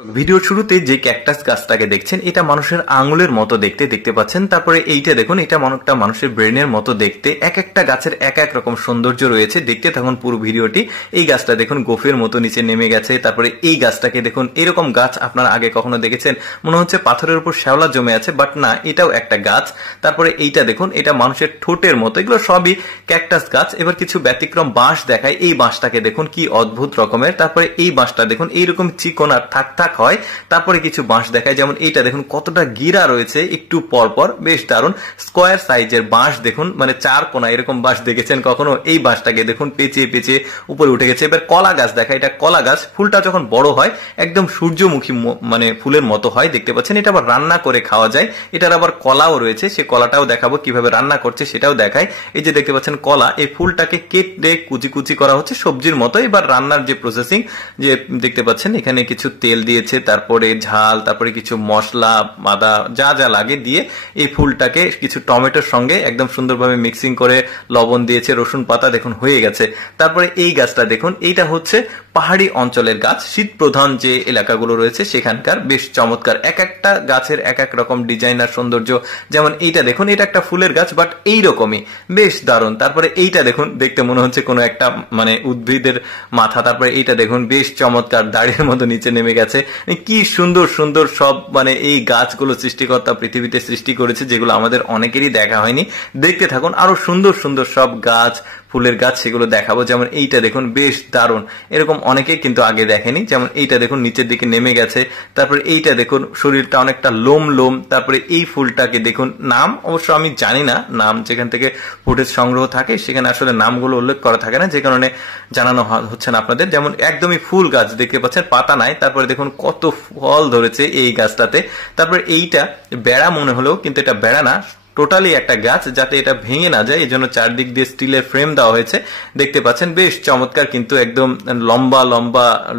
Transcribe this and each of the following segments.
ভিডিওর শুরুতে যে ক্যাকটাস গাছটাকে দেখছেন এটা মানুষের আঙুলের মতো দেখতে পাচ্ছেন। তারপরে এইটা দেখুন, এটা একটা মানুষের ব্রেনের মতো দেখতে। এক একটা গাছের এক এক রকম সৌন্দর্য রয়েছে। দেখতে থাকুন পুরো ভিডিওটি। এই গাছটা দেখুন গোফের মতো নিচে নেমে গেছে। তারপরে এই গাছটাকে দেখুন, এরকম গাছ আপনারা আগে কখনো দেখেছেন? মনে হচ্ছে পাথরের উপর শ্যাওলা জমে আছে, বাট না, এটাও একটা গাছ। তারপরে এইটা দেখুন, এটা মানুষের ঠোঁটের মতো। এগুলো সবই ক্যাকটাস গাছ। এবার কিছু ব্যতিক্রম বাঁশ দেখায়। এই বাঁশটাকে দেখুন কি অদ্ভুত রকমের। তারপরে এই বাঁশটা দেখুন এইরকম চিকন আর থাক হয়। তারপরে কিছু বাঁশ দেখায়, যেমন এইটা দেখুন কতটা গিরা রয়েছে একটু পরপর, বেশ দারুণ। স্কোয়ার সাইজের বাঁশ দেখুন, মানে চার কোনা এরকম বাঁশ দেখেছেন কখনো? এই বাঁশটাকে দেখুন পেঁচিয়ে উপরে উঠে গেছে। এবার কলা গাছ দেখায়। এটা কলা গাছ। ফুলটা যখন বড় হয় একদম সূর্যমুখী মানে ফুলের মতো হয়, দেখতে পাচ্ছেন। এটা আবার রান্না করে খাওয়া যায়। এটার আবার কলাও রয়েছে, সে কলাটাও দেখাবো কিভাবে রান্না করছে সেটাও দেখায়। এই যে দেখতে পাচ্ছেন কলা, এই ফুলটাকে কেটে কুচি করা হচ্ছে সবজির মতো। এবার রান্নার যে প্রসেসিং, যে দেখতে পাচ্ছেন এখানে কিছু তেল দিয়েছে, তারপরে ঝাল, তারপরে কিছু মশলা আদা যা যা লাগে দিয়ে এই ফুলটাকে কিছু টমেটোর সঙ্গে একদম সুন্দরভাবে মিক্সিং করে লবণ দিয়েছে, রসুন পাতা দেখুন হয়ে গেছে। তারপরে এই গাছটা দেখুন, এইটা হচ্ছে পাহাড়ি অঞ্চলের গাছ, শীত প্রধান যে এলাকাগুলো রয়েছে সেখানকার। বেশ চমৎকার, এক একটা গাছের এক এক রকম ডিজাইন আর সৌন্দর্য। যেমন এইটা দেখুন, এটা একটা ফুলের গাছ, বাট এইরকমই বেশ দারুণ। তারপরে এইটা দেখুন, দেখতে মনে হচ্ছে কোনো একটা মানে উদ্ভিদের মাথা। তারপরে এইটা দেখুন বেশ চমৎকার, দাড়ির মতো নিচে নেমে গেছে। কি সুন্দর সুন্দর সব মানে এই গাছগুলো সৃষ্টিকর্তা পৃথিবীতে সৃষ্টি করেছে, যেগুলো আমাদের অনেকেরই দেখা হয়নি। দেখতে থাকুন, আরো সুন্দর সুন্দর সব গাছ, ফুলের গাছ, সেগুলো দেখাবো। যেমন এইটা দেখুন বেশ দারুণ, এরকম অনেকেই কিন্তু আগে দেখেনি। যেমন এইটা দেখুন নিচের দিকে নেমে গেছে। তারপরে এইটা দেখুন শরীরটা অনেকটা লোম। তারপরে এই ফুলটাকে দেখুন, নাম অবশ্য আমি জানি না, নাম যেখান থেকে ফুটেজ সংগ্রহ থাকে সেখানে আসলে নামগুলো উল্লেখ করা থাকে না, যে কারণে জানানো হচ্ছে না আপনাদের। যেমন একদমই ফুল গাছ, দেখতে পাচ্ছেন পাতা নাই। তারপরে দেখুন কত ফল ধরেছে এই গাছটাতে। তারপরে এইটা বেড়া মনে হলেও কিন্তু এটা বেড়া না, টোটালি একটা গাছ, যাতে এটা ভেঙে না যায় এই জন্য চারদিক দিয়ে স্টিলের ফ্রেম দেওয়া হয়েছে। দেখতে পাচ্ছেন বেশ চমৎকার, কিন্তু একদম লম্বা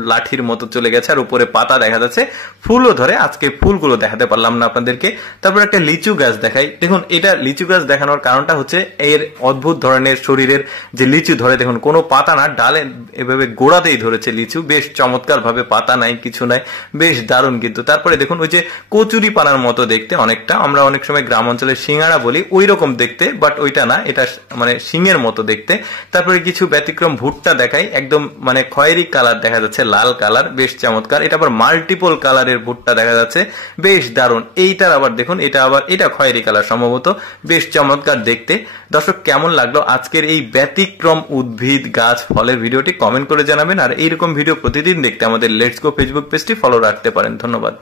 লাঠির মতো চলে গেছে। আর উপরে পাতা দেখা যাচ্ছে, ফুলও ধরে। আজকে ফুলগুলো দেখাতে পারলাম না আপনাদেরকে। তারপর একটা লিচু গাছ দেখাই। দেখুন এটা লিচু গাছ দেখানোর কারণটা হচ্ছে এর অদ্ভুত ধরনের শরীরের যে লিচু ধরে, দেখুন কোনো পাতা না, ডালে এভাবে গোড়াতেই ধরেছে লিচু। বেশ চমৎকার ভাবে, পাতা নাই কিছু নাই, বেশ দারুণ কিন্তু। তারপরে দেখুন ওই যে কচুরি পানার মতো দেখতে অনেকটা, আমরা অনেক সময় গ্রাম অঞ্চলে সিঙ্গাড়া বলি, ওই রকম দেখতে, বাট ওইটা না, এটা মানে শিঙের মতো দেখতে। তারপরে কিছু ব্যতিক্রম ভুট্টা দেখাই, একদম মানে খয়েরি কালার দেখা যাচ্ছে, লাল কালার, বেশ চমৎকার। এটা আবার মাল্টিপল কালারের ভুট্টা দেখা যাচ্ছে, বেশ দারুণ। এইটার আবার দেখুন, এটা খয়েরি কালার সম্ভবত, বেশ চমৎকার দেখতে। দর্শক কেমন লাগলো আজকের এই ব্যতিক্রম উদ্ভিদ গাছ ফলের ভিডিওটি? কমেন্ট করে জানাবেন। আর এইরকম ভিডিও প্রতিদিন দেখতে আমাদের লেটস গো ফেসবুক পেজটি ফলো রাখতে পারেন। ধন্যবাদ।